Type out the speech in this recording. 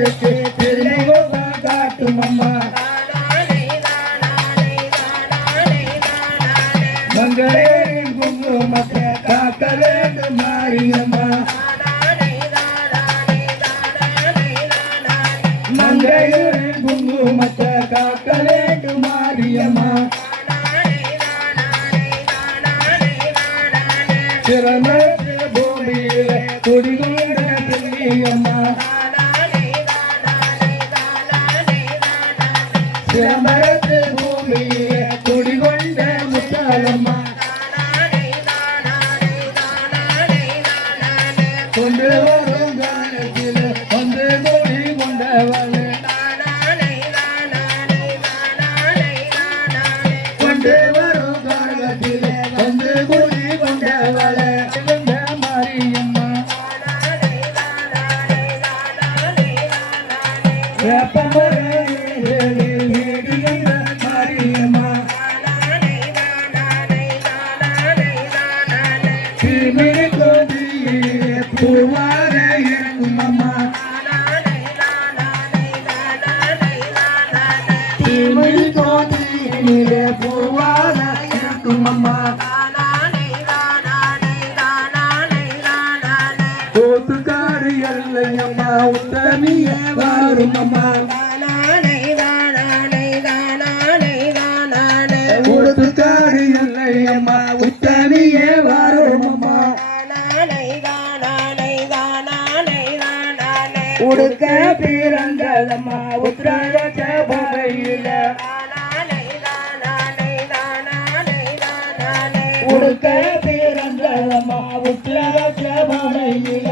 மன்னருக்கு திருமுகம் காட்டும் அம்மா மங்கையரின் குங்குமத்தை காக்க வேண்டும் மாரியம்மா மங்கையரின் குங்குமத்தை காக்க வேண்டும் மாரியம்மா சிறமற்ற பூமியில குடிகொண்ட பிள்ளையம்மா சிறமற்ற பூமியில குடிகொண்ட முத்தாலம்மா கொண்டு வரும் காலத்தில் வந்து கொடி கொண்டவளே கொண்டு வரும் காலத்தில் வந்து கொடி கொண்டவளே மாரியம்மா மாரியம்மா பூவாக இருக்கும் அம்மா தீமிழி கோதியிலே பூவாக இருக்கும் அம்மா தோத்துக்காடு எல்லையம்மா உத்தமியே வாரும் அம்மா தோத்துக்காடு எல்லையம்மா உத்தமியே வாரும் அம்மா உடுக்க பிறந்ததம்மா உத்திரச்ச பூமியில உடுக்க பிறந்ததம்மா உத்திரச்ச பூமியில